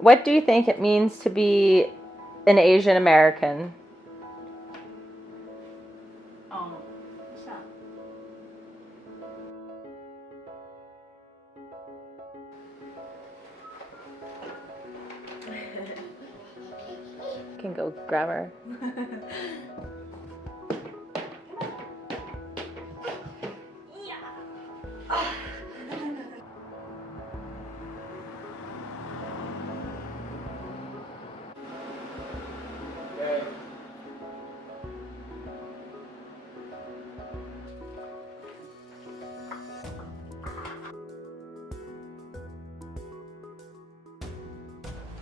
What do you think it means to be an Asian American? What's that? Can go grab her.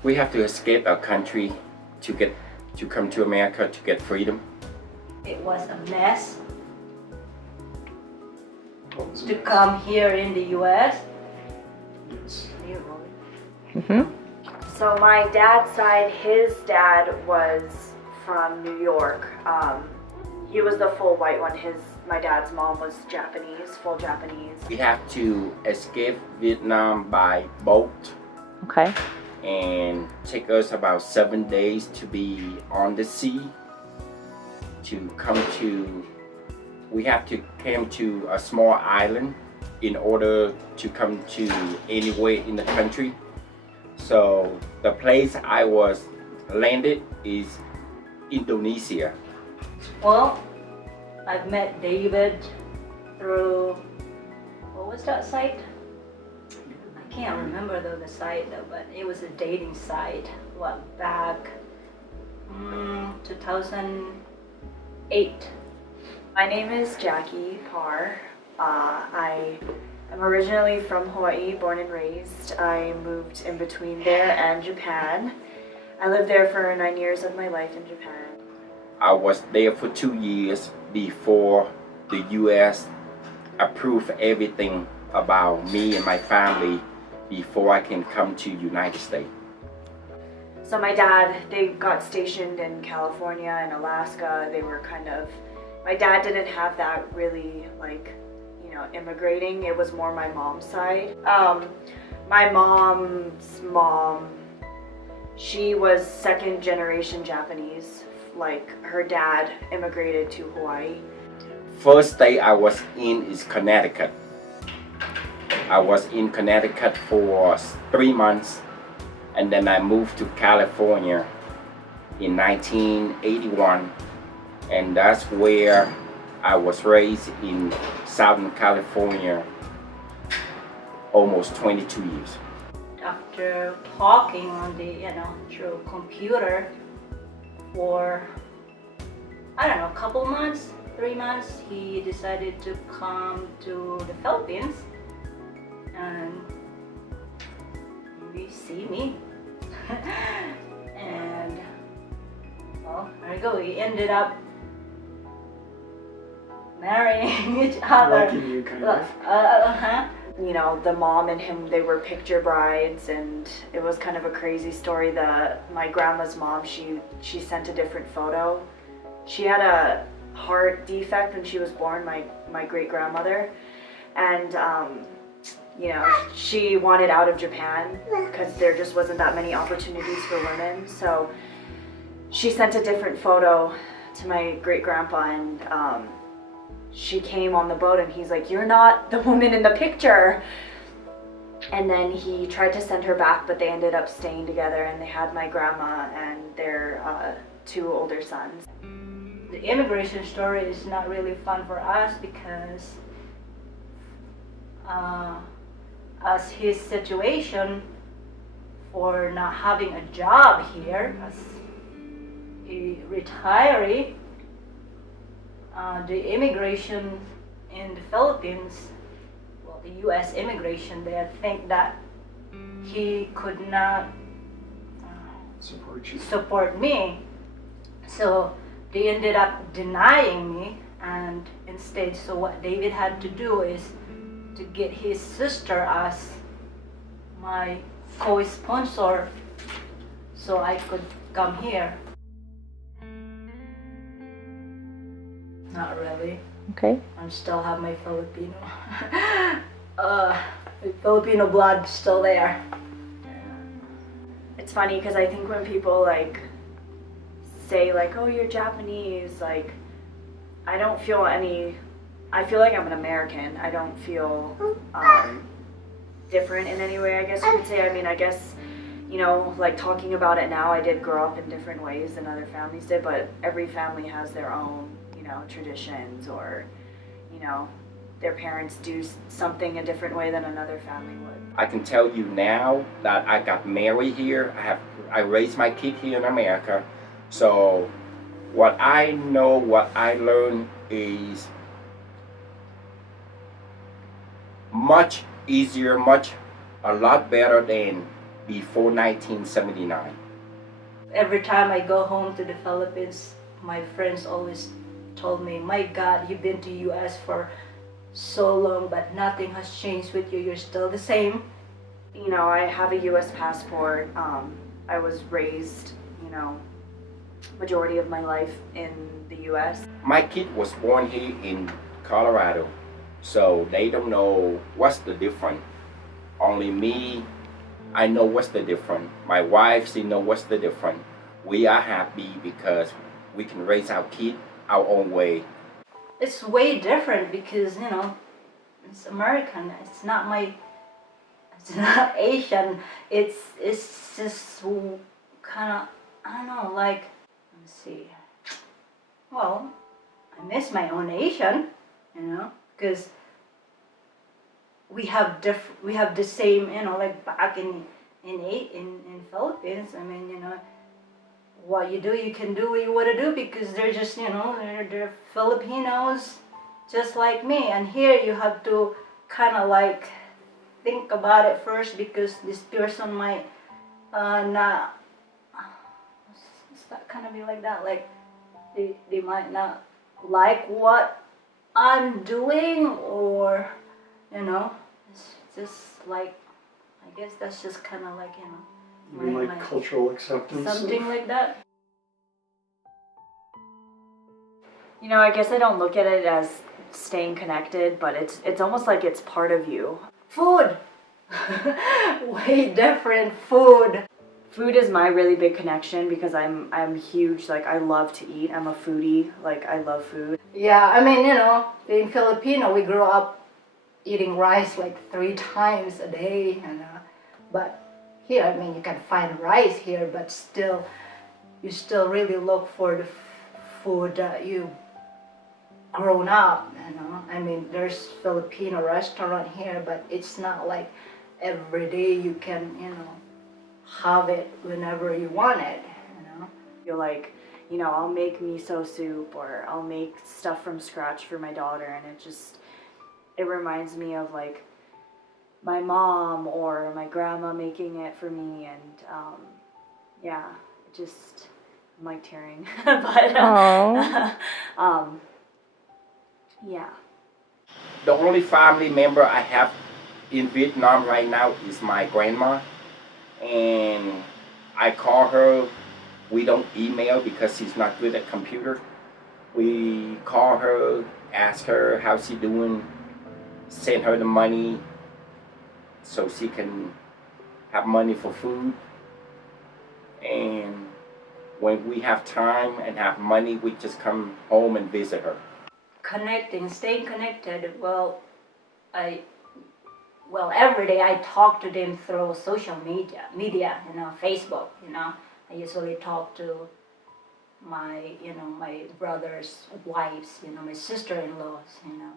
We have to escape our country to come to America to get freedom. It was a mess to come here in the U.S. Yes. Mm-hmm. So my dad's side, his dad was from New York. He was the full white one. My dad's mom was Japanese, full Japanese. We have to escape Vietnam by boat, Okay. and take us about 7 days to be on the sea to come to. We have to come to a small island in order to come to anywhere in the country. So the place I was landed is Indonesia. Well, I've met David through, what was that site? I can't remember the site though, but it was a dating site. What, back 2008. My name is Jackie Parr. I am originally from Hawaii, born and raised. I moved in between there and Japan. I lived there for 9 years of my life in Japan. I was there for 2 years before the U.S. approved everything about me and my family before I can come to United States. So my dad, they got stationed in California and Alaska. They were my dad didn't have that really immigrating. It was more my mom's side. My mom's mom, she was second generation Japanese. Like her dad immigrated to Hawaii. First state I was in is Connecticut. I was in Connecticut for 3 months, and then I moved to California in 1981, and that's where I was raised in Southern California almost 22 years. After talking on the, through computer for, I don't know, a couple months, 3 months, he decided to come to the Philippines and maybe see me. And well, there you go. We ended up marrying each other. Liking you, kind of. The mom and him, they were picture brides, and it was kind of a crazy story. My grandma's mom, she sent a different photo. She had a heart defect when she was born, my great grandmother, and she wanted out of Japan because there just wasn't that many opportunities for women. So she sent a different photo to my great grandpa, and she came on the boat, and he's like, "You're not the woman in the picture." And then he tried to send her back, but they ended up staying together, and they had my grandma and their 2 older sons. The immigration story is not really fun for us because as his situation for not having a job here as a retiree, the immigration in the Philippines, well, the U.S. immigration there, think that he could not support me. So they ended up denying me, and instead, so what David had to do is to get his sister as my co-sponsor so I could come here. Not really. Okay. I still have my Filipino. Filipino blood still there. it's funny because I think when people like say like, oh, you're Japanese, like I don't feel any, I feel like I'm an American. I don't feel different in any way, I guess you could say. I mean, I guess, you know, like talking about it now, I did grow up in different ways than other families did, but every family has their own, you know, traditions, or, you know, their parents do something a different way than another family would. I can tell you now that I got married here. I raised my kid here in America. So what I know, what I learned is much easier, a lot better than before 1979. Every time I go home to the Philippines, my friends always told me, my God, you've been to US for so long, but nothing has changed with you. You're still the same. You know, I have a US passport. I was raised, you know, majority of my life in the US. My kid was born here in Colorado, so they don't know what's the difference. Only me, I know what's the difference. My wife, she know what's the difference. We are happy because we can raise our kid our own way. It's way different because, you know, it's American. It's not Asian. It's just kind of, I don't know, like, let me see. Well, I miss my own Asian, you know, because we have the same, you know, like back in Philippines. I mean, you know, what you do, you can do what you want to do because they're just, you know, they're Filipinos just like me. And here you have to kind of like think about it first because this person might not, it's not kind of be like that, like they might not like what I'm doing, or, you know, it's just like, I guess that's just kind of like, you know, You mean like cultural acceptance? something like that. You know, I guess I don't look at it as staying connected, but it's almost like it's part of you. Food. Way different food. Food is my really big connection because I'm huge, like I love to eat. I'm a foodie, like I love food. Yeah, I mean, you know, being Filipino, we grew up eating rice like 3 times a day, you know. But here, I mean, you can find rice here, but still, you still really look for the food that you grown up, you know. I mean, there's Filipino restaurant here, but it's not like every day you can, you know, have it whenever you want it, you know. You're like, you know, I'll make miso soup or I'll make stuff from scratch for my daughter, and it reminds me of like my mom or my grandma making it for me, and yeah, it just, I'm like tearing, but yeah. The only family member I have in Vietnam right now is my grandma, and I call her. We don't email because she's not good at computer. We call her, ask her how she doing, send her the money so she can have money for food. And when we have time and have money, we just come home and visit her. Connecting, staying connected. Well, every day I talk to them through social media, you know, Facebook, you know. I usually talk to my, you know, my brother's wives, you know, my sister-in-laws, you know,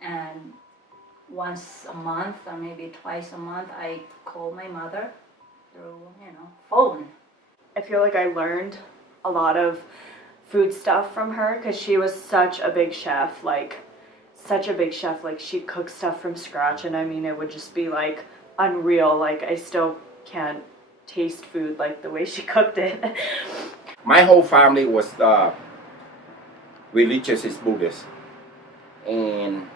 and once a month or maybe twice a month I call my mother through, you know, phone. I feel like I learned a lot of food stuff from her because she was such a big chef, like she'd cook stuff from scratch, and I mean it would just be like unreal. Like I still can't taste food like the way she cooked it. My whole family was religious, is Buddhist, and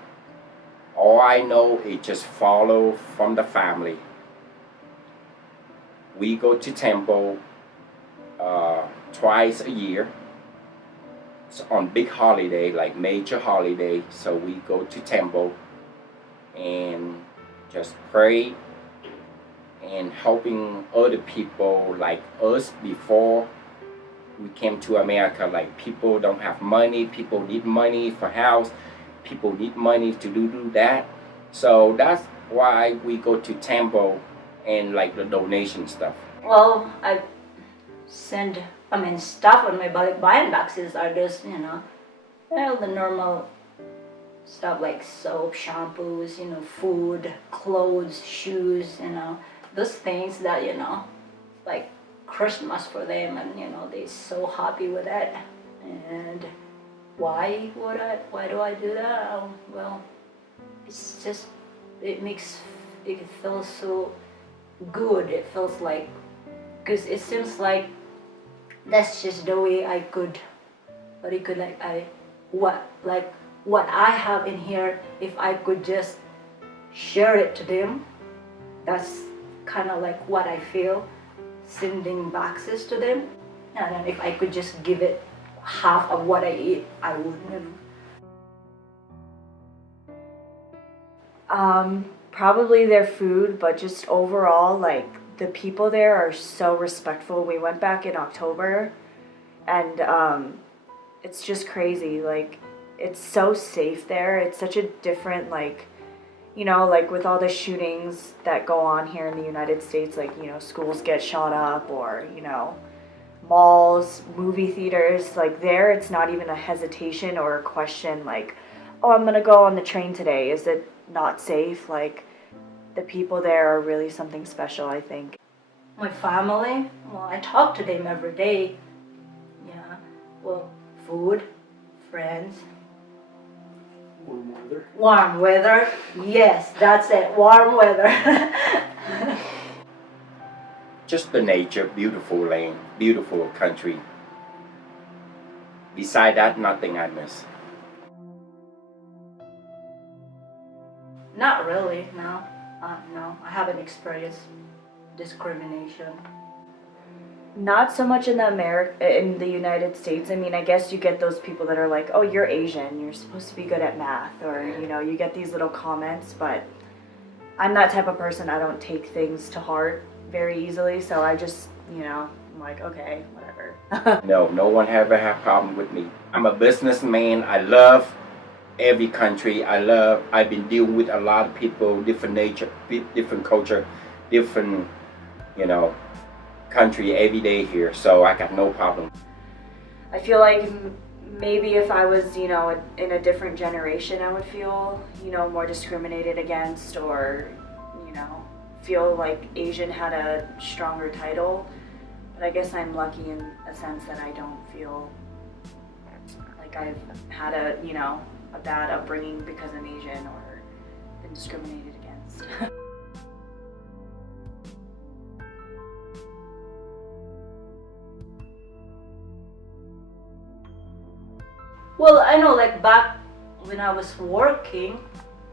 all I know is just follow from the family. We go to temple twice a year. It's on big holiday, like major holiday, so we go to temple and just pray and helping other people like us before we came to America. Like people don't have money, people need money for house, people need money to do that. So that's why we go to Tambo and like the donation stuff. Well, I stuff on my balikbayan boxes are just, the normal stuff like soap, shampoos, food, clothes, shoes, those things that, like Christmas for them, and, they're so happy with it. And why do I do that? Well, it's just, it feels so good. It feels like, because it seems like that's just the way I could, what I have in here, if I could just share it to them, that's kind of like what I feel, sending boxes to them. And then if I could just give it half of what I eat, I would. Probably their food, but just overall, like, the people there are so respectful. We went back in October, and it's just crazy. Like, it's so safe there. It's such a different, like, like with all the shootings that go on here in the United States, like, schools get shot up, or, malls, movie theaters. Like, there, it's not even a hesitation or a question, like, oh, I'm gonna go on the train today. Is it not safe? Like, the people there are really something special, I think. My family, well, I talk to them every day. Yeah, well, food, friends. Warm weather. Warm weather, yes, that's it, warm weather. Just the nature, beautiful land, beautiful country. Beside that, nothing I miss. Not really, no. No, I haven't experienced discrimination. Not so much in the United States. I mean, I guess you get those people that are like, oh, you're Asian, you're supposed to be good at math, or, you get these little comments, but I'm that type of person. I don't take things to heart very easily, so I just, I'm like, okay, whatever. No one ever had a problem with me. I'm a businessman. I love every country. I've been dealing with a lot of people, different nature, different culture, different, country every day here, so I got no problem. I feel like maybe if I was, in a different generation, I would feel, more discriminated against, or, feel like Asian had a stronger title. But I guess I'm lucky in a sense that I don't feel like I've had a bad upbringing because I'm Asian or been discriminated against. Well, I know, like, back when I was working,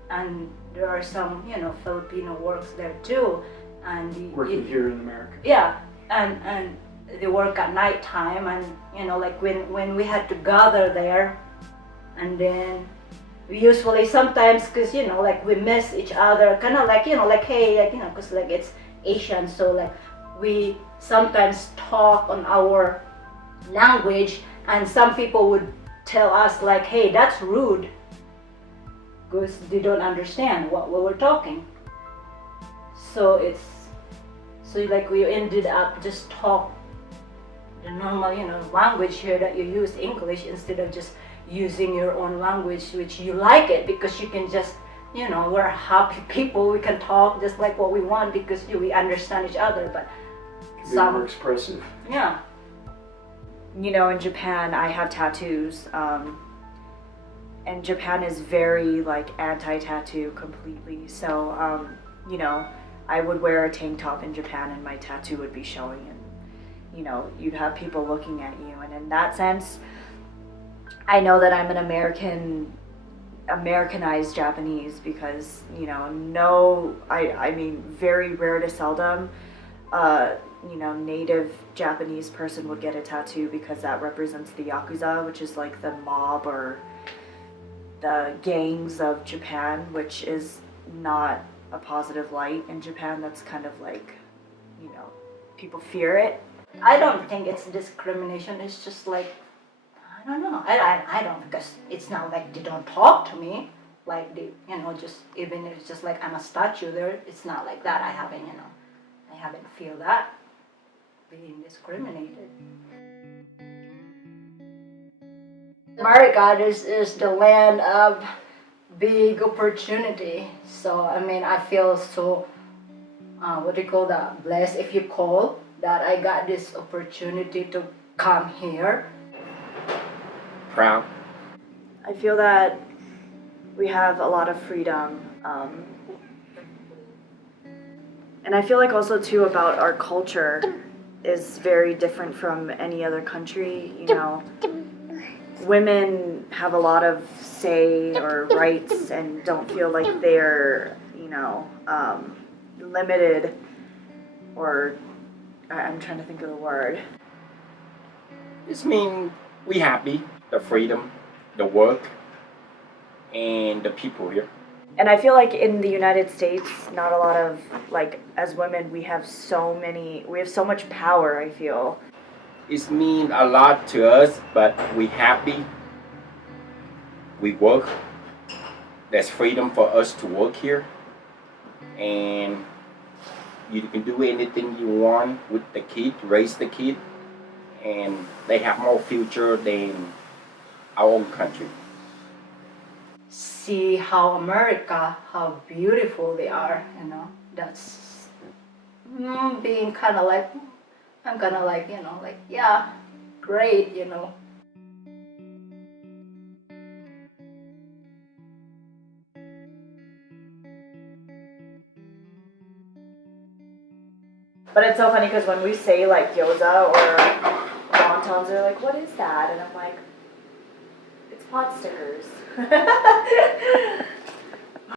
and there are some, Filipino works there too, and Working here in America. yeah, and they work at nighttime, and like when we had to gather there, and then we usually sometimes, because like we miss each other, kind of like like, hey, like, because like it's Asian, so like we sometimes talk on our language, and some people would tell us like, hey, that's rude, because they don't understand what we were talking. So like we ended up just talk the normal language here that you use, English, instead of just using your own language, which you like it because you can just we're happy people, we can talk just like what we want because we understand each other. But Be more expressive. Yeah. In Japan, I have tattoos, and Japan is very, like, anti-tattoo completely, so, I would wear a tank top in Japan and my tattoo would be showing, and, you'd have people looking at you, and in that sense, I know that I'm an Americanized Japanese because, I mean, very rare to seldom, native Japanese person would get a tattoo because that represents the Yakuza, which is like the mob or the gangs of Japan, which is not a positive light in Japan. That's kind of like people fear it. I don't think it's discrimination. It's just like, I don't know. I don't, because it's not like they don't talk to me. Like they, just even if it's just like I'm a statue there, it's not like that. I haven't feel that being discriminated. America is the land of big opportunity. So I feel so blessed, if you call that, I got this opportunity to come here. Proud. I feel that we have a lot of freedom, and I feel like also too about our culture is very different from any other country. Women have a lot of say or rights and don't feel like they're limited, or I'm trying to think of the word. This means we happy, the freedom, the work, and the people here. And I feel like in the United States, not a lot of, like, as women, we have so much power, I feel. It means a lot to us, but we happy. We work. There's freedom for us to work here. And you can do anything you want with the kid, raise the kid. And they have more future than our own country. See how beautiful they are, that's being kind of like, I'm kind of like, yeah, great, But it's so funny because when we say like gyoza or wontons, they're like, what is that? And I'm like, it's pot stickers.